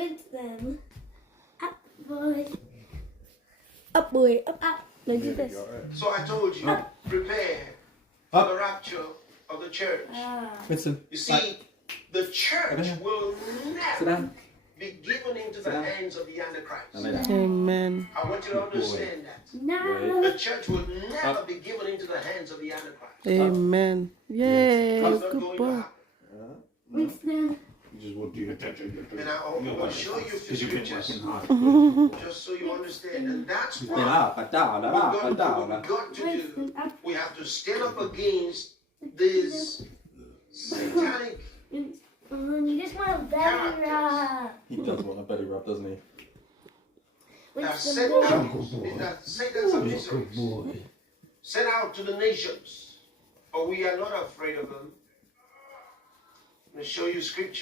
with them. Upward. Upward, up. Like There we this. go, right. So I told you, prepare for the rapture of the church. Vincent, You see, the church down. will sit never down. be given into the down. hands of the Antichrist. Lay down. Amen. I want you to understand that. No. The church will never be given into the hands of the Antichrist. Amen. Yay, It's not good going to boy. happen. With them. You just want to do attention. And I will show you a few Because you've been scriptures working hard. just so you understand. And that's Been why up and down and up and what down. we've got to With do. them. Up. We have to stand up against this satanic. You just want a belly rub. He does want a belly rub, doesn't he? Now With send them. out, Satan's emissaries. Send out to the nations. But we are not afraid of them. I'm going to show you scripture.